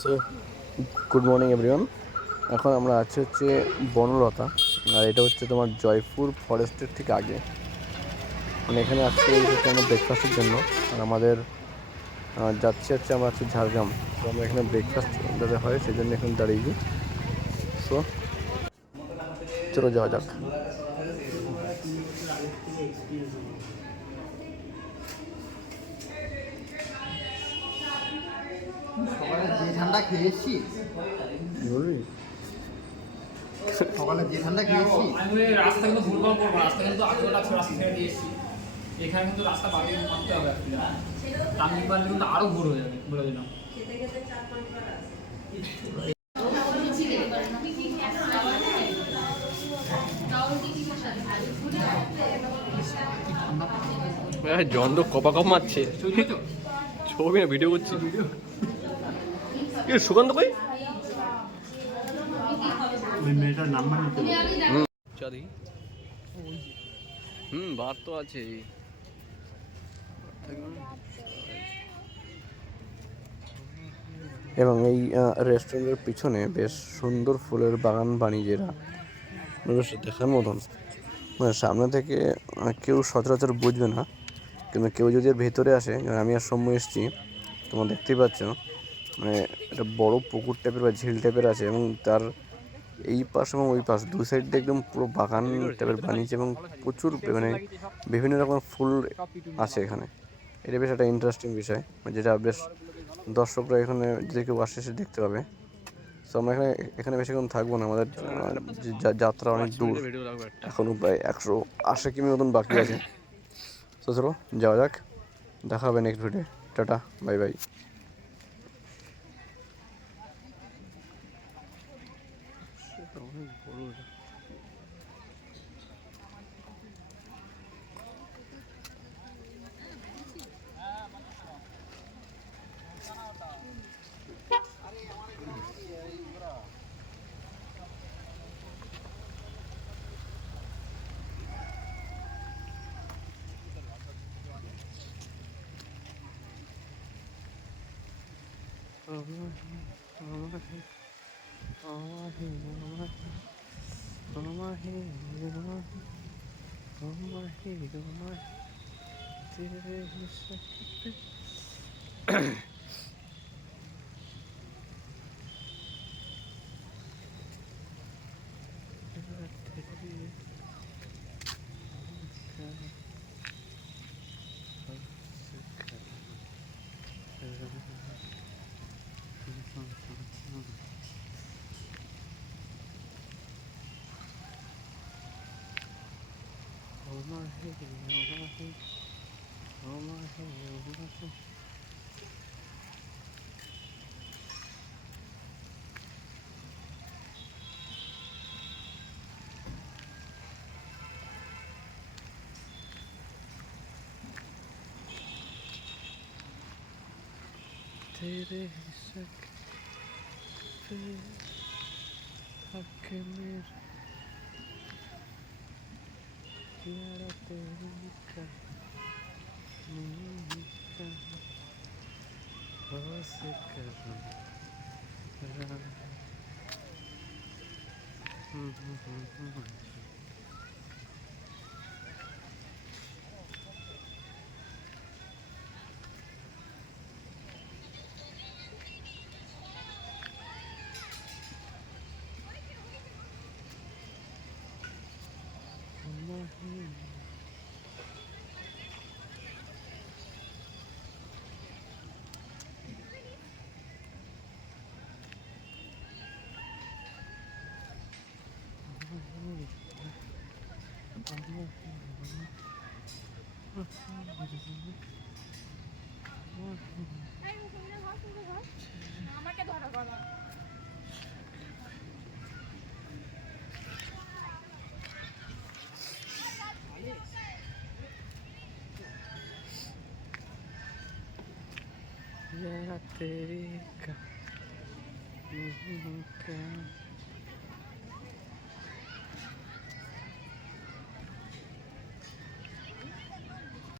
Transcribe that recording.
So good morning everyone. এখন আমরা আছি হচ্ছে বনলতা, আর এটা হচ্ছে তোমার জয়পুর ফরেস্টের ঠিক আগে। মানে এখানে আসছে হচ্ছে আমরা ব্রেকফাস্টের জন্য, আর আমাদের যাচ্ছে হচ্ছে আমরা আছি ঝাড়গ্রাম। তো আমরা এখানে ব্রেকফাস্ট যাতে হয় সেই জন্য এখানে দাঁড়িয়েছি। সো চলো যাওয়া যাক। সকালে যে ঠান্ডা খেয়েছি, কি বলবি? সকালে যে ঠান্ডা খেয়েছি। আমি রাস্তা কিন্তু ভুলভাল করবো, রাস্তা কিন্তু আগেও রাস্তা ছেড়ে দিয়ে এসেছি। এখানে কিন্তু রাস্তা বাকি মানতে হবে। টার্নিং মারলে কিন্তু আরো ভুল হয়ে যাবে, বলে দিলাম। জন তো কপা কপ মারছে, ছবি না ভিডিও করছি। সুকান্ত কই? ওই মেয়েটার নাম্বার নিতে দেখি। বার তো আছে। এবং এই রেস্টুরেন্টের পিছনে বেশ সুন্দর ফুলের বাগান বানিয়েছে এরা, বেশ দেখার মতন। মানে সামনে থেকে কেউ সচরাচর বুঝবে না, কিন্তু কেউ যদি এর ভেতরে আসে, আমি আর সৌম্য এসেছি, তোমরা দেখতেই পাচ্ছ, মানে একটা বড় পুকুর টাইপের বা ঝিল টাইপের আছে, এবং তার এই পাশ এবং ওই পাশ দুই সাইড দিয়ে একদম পুরো বাগান টাইপের বানিয়েছে, এবং প্রচুর মানে বিভিন্ন রকমের ফুল আছে এখানে। এটা বেশ একটা ইন্টারেস্টিং বিষয়, যেটা বেশ দর্শকরা এখানে যদি কেউ আসে সে দেখতে পাবে। সো আমরা এখানে বেশিক্ষণ থাকবো না, আমাদের যাত্রা অনেক দূর, এখনও প্রায় 180 কিমি মতন বাকি আছে। তো চলো যাওয়া যাক, দেখা হবে next video. Tata, bye bye. तेरे शक पे हक मेरे यारा तेरी का नहीं का बस करूँ আমাকে ধরা করা यारा तेरी का